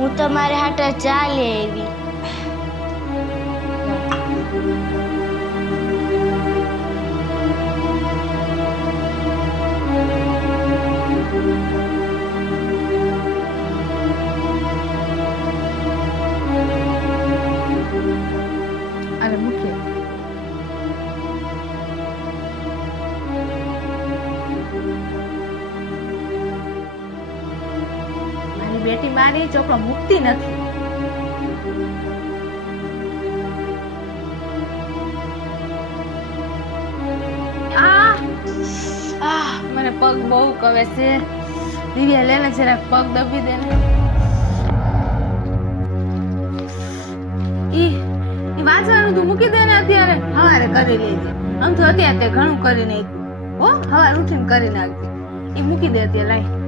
હું તમારે હાટે ચા લઈ આવી. અરે મૂકીએ. મારી બેટી મારી ચોપડો મૂકતી નથી. મને પગ બહુ કવે છે. દિવ્યા લે ને જરાક પગ દબી દે ને. ઈ વાંચવાનું તું મૂકી દે ને અત્યારે. હવારે કરી લેજે. આમ તો અત્યારે તે ઘણું કરી નાખ્યું. હો હવાર ઉઠીને કરી નાખજે. ઈ મૂકી દે અત્યારે. લાય